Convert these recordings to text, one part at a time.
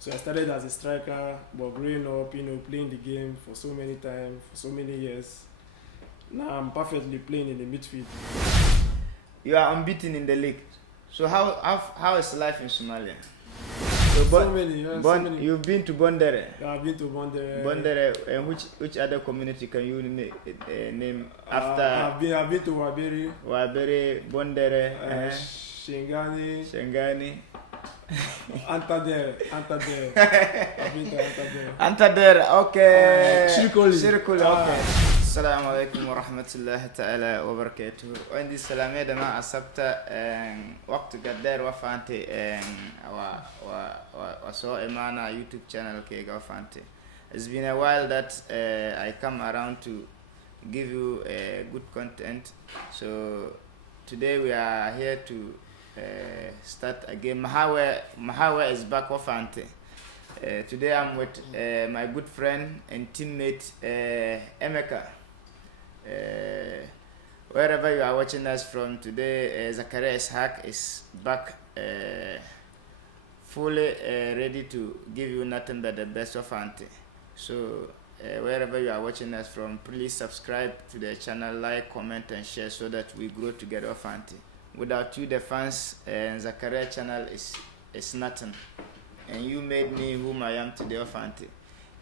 So I started as a striker, but growing up, playing the game for so many times, for so many years. Now I'm perfectly playing in the midfield. You are unbeaten in the league. So how is life in Somalia? So many. You've been to Bondere. Yeah, I've been to Bondere. Bondere, and which other community can you name after? I've been to Waberi. Waberi, Bondere, Shengani. Antadere. I've been to Antadere. Antadere, okay. Shirikoli. Okay. Assalamu alaikum wa rahmatullahi ta'ala wa barakatuh. Wandi salamé dama asabta waqtu gadder wa fante wa so imana YouTube channel ke ga fante. It's been a while that I come around to give you good content. So today we are here to start again. Mahawe is back wa fante. Today I'm with my good friend and teammate Emeka. Wherever you are watching us from today, Zakaria Ishaq is back fully ready to give you nothing but the best of Ante. So wherever you are watching us from, please subscribe to the channel, like, comment and share so that we grow together of Ante. Without you, the fans, Zakaria channel is nothing. And you made me whom I am today of Ante.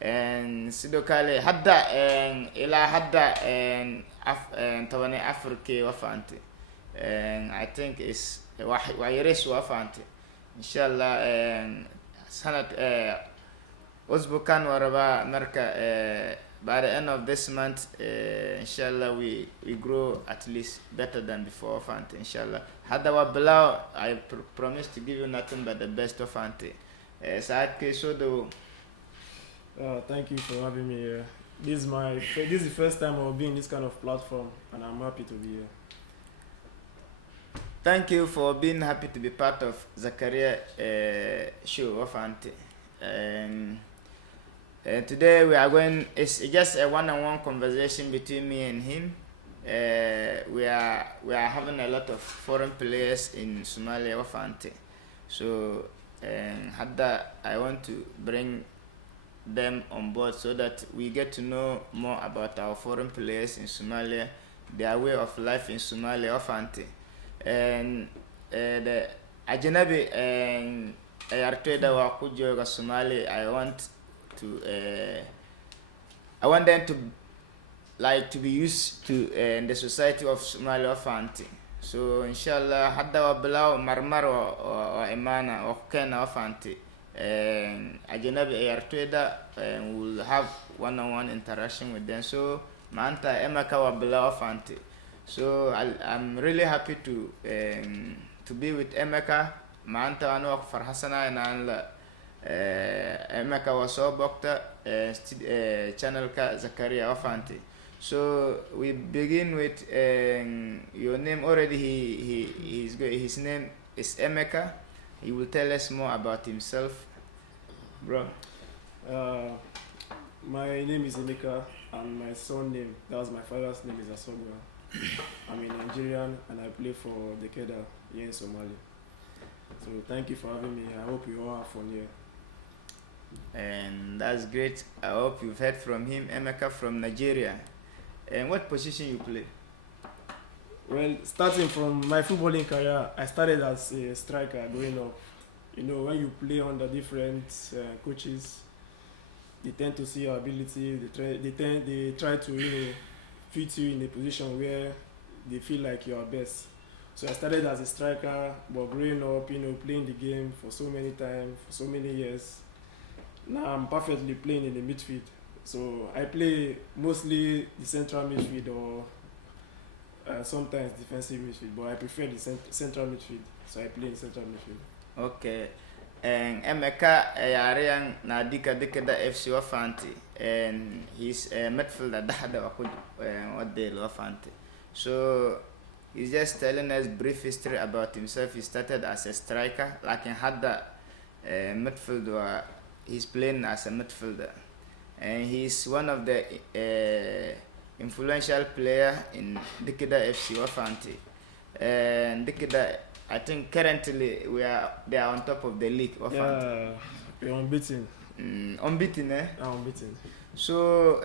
And Sidokale hadda and ila hadda and tawani Africa wafante and I think it's wayres wafante inshallah and sanat uzbukan waraba marka by the end of this month inshallah we grow at least better than before wafante inshallah hadda wa below I promise to give you nothing but the best of ante saat ke so do. Thank you for having me here. This is the first time I'll be in this kind of platform, and I'm happy to be here. Thank you for being happy to be part of Zakaria show of Ante. And today we are going. It's just a one-on-one conversation between me and him. We are having a lot of foreign players in Somalia of Ante. So I want to bring them on board so that we get to know more about our foreign players in Somalia, their way of life in Somalia of Ante. And the Ajanabi and Arteda wa kujoga Somali, I want them to be used to the society of Somalia of Ante. So inshallah hadda wa belau marmar wa imana wa kena of Ante. Ajanabi Arteda will have one-on-one interaction with them. So Manta Emeka wa belau of Ante. So I'm really happy to be with Emeka. Manta anu farhasana and Emeka was so bokta channel ka Zakaria of Ante. So we begin with your name already. His name is Emeka. He will tell us more about himself, bro. My name is Emeka, and my son name, that's my father's name, is Asogwa. I'm a Nigerian, and I play for the Keda here in Somali. So thank you for having me. I hope you all have fun here. And that's great. I hope you've heard from him, Emeka from Nigeria. And what position you play? Well, starting from my footballing career, I started as a striker growing up. When you play under different coaches, they tend to see your ability. They try to fit you in a position where they feel like you are best. So I started as a striker, but growing up, playing the game for so many times, for so many years. Now I'm perfectly playing in the midfield. So I play mostly the central midfield or sometimes defensive midfield, but I prefer the central midfield. So I play in central midfield. Okay. And Emeka yare na dika da FC Wafante, and he's a midfielder what they Wafante. So he's just telling us brief history about himself. He started as a striker, like in Hadda midfielder. He's playing as a midfielder, and he's one of the influential player in Dikida FC Wafante. And Dikida, I think currently they are on top of the league. Yeah, We're unbeaten. Unbeaten, eh? I'm unbeaten. So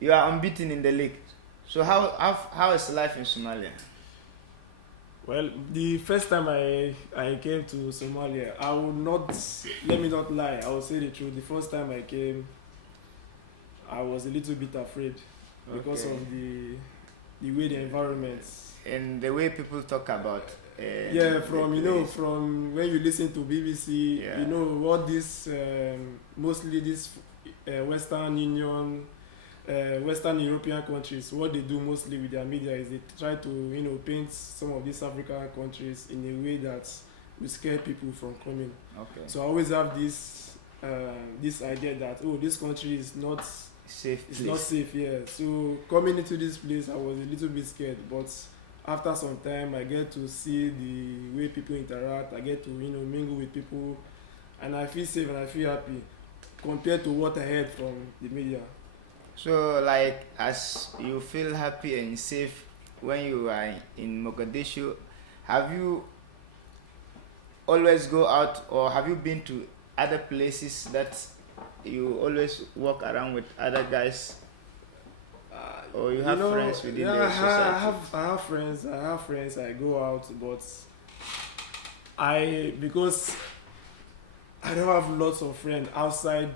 you are unbeaten in the league. So how is life in Somalia? Well, the first time I came to Somalia, I would not, let me not lie, I will say the truth. The first time I came, I was a little bit afraid because Okay. of the way the environment. And the way people talk about. Yeah, from from when you listen to BBC, Yeah. you know what this mostly this Western Union, Western European countries, what they do mostly with their media is they try to paint some of these African countries in a way that will scare people from coming. Okay. So I always have this idea that this country is not Safe. it's place. not safe. Yeah. So coming into this place, I was a little bit scared, but after some time I get to see the way people interact. I get to mingle with people, and I feel safe and I feel happy compared to what I heard from the media. So, like, as you feel happy and safe when you are in Mogadishu, have you always go out, or have you been to other places that you always walk around with other guys, or you have friends within yeah, the society? I have friends. I have friends. I go out, but because I don't have lots of friends outside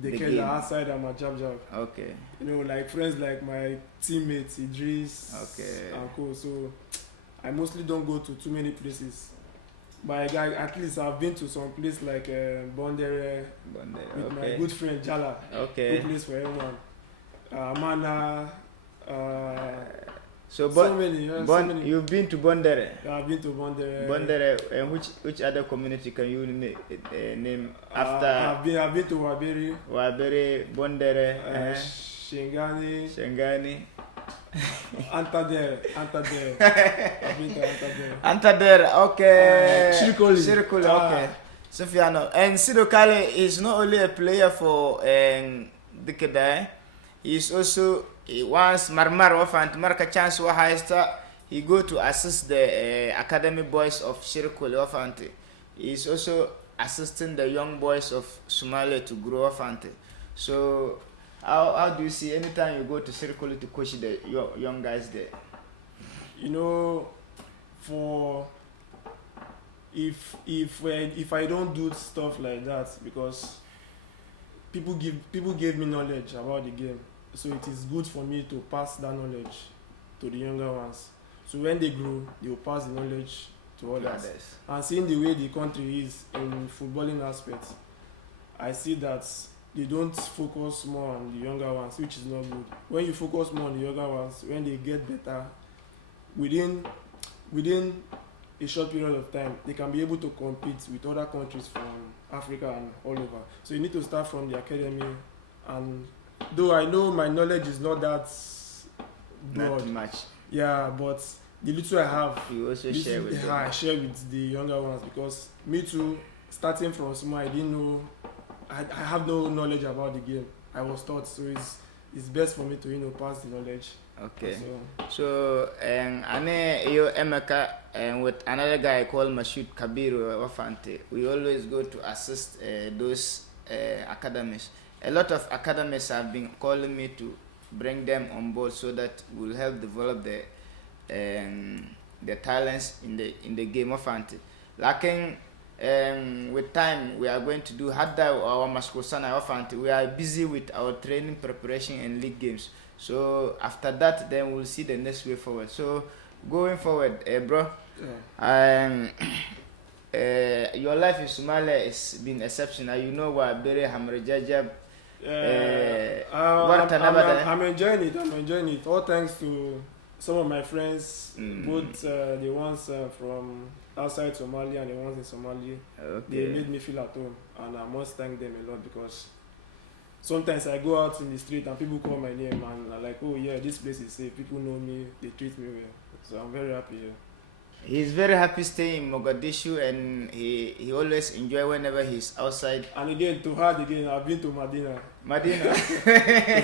the The Kenya, game. outside Amajabjab. Okay. Like friends like my teammates Idris Okay. and co. So I mostly don't go to too many places. But at least I've been to some place like Bondere with my Okay. good friend Jala. Okay. Good place for everyone. Mana. So, So many. So many. you've been to Bondere. I've been to Bondere. Bondere, and which other community can you name after? I've been to Waberi. Wabere, Bondere, Shengani. Shengani. Antadere. I've been to Antadere. Antadere, okay. Shirikoli. Shirikoli, okay. Sofiano. And Sidokale is not only a player for Dikeda, he is also, once Marmar Wafant Marka chance Wahaista, he go to assist the academy boys of Shirikoli Wafante. He is also assisting the young boys of Somalia to grow Wafante. So how do you see anytime you go to Shirikoli to coach the young guys there? For if I don't do stuff like that, because people gave me knowledge about the game, so it is good for me to pass that knowledge to the younger ones. So when they grow, they will pass the knowledge to others. And seeing the way the country is in footballing aspects, I see that they don't focus more on the younger ones, which is not good. When you focus more on the younger ones, when they get better, within a short period of time, they can be able to compete with other countries from Africa and all over. So you need to start from the academy. And though I know my knowledge is not that broad, Not much. yeah, but the little I have, You also share with them. I share with the younger ones, because me too, starting from small, I didn't know, I have no knowledge about the game. I was taught, so it's best for me to pass the knowledge. Okay. So ane yo Emeka and with another guy called Mashud Kabiru Wafante, we always go to assist those academies. A lot of academies have been calling me to bring them on board so that we'll help develop the talents in the game of Fante. Lacking with time, we are going to do Hadda our Maskusana of Fante. We are busy with our training preparation and league games. So after that, then we'll see the next way forward. So going forward, bro, your life in Somalia has been exceptional. You know what, very Hamrejajab. I'm enjoying it. I'm enjoying it. All thanks to some of my friends, both the ones from outside Somalia and the ones in Somalia. Okay. They made me feel at home, and I must thank them a lot, because sometimes I go out in the street and people call my name and are like, oh yeah, this place is safe. People know me. They treat me well. So I'm very happy here. He's very happy staying in Mogadishu, and he always enjoy whenever he's outside. And again, to hard again, I've been to Medina. Medina. Because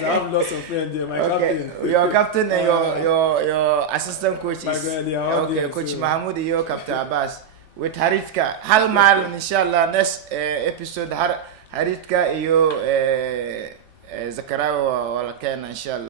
I have lots of friends there. My captain. Your captain and your assistant coach My is girl, they are all okay. there, Coach so. Mahmoud, your captain Abbas. with Haritka. Hal maalin inshallah next episode Haritka iyo Zakarawa wala keena inshallah.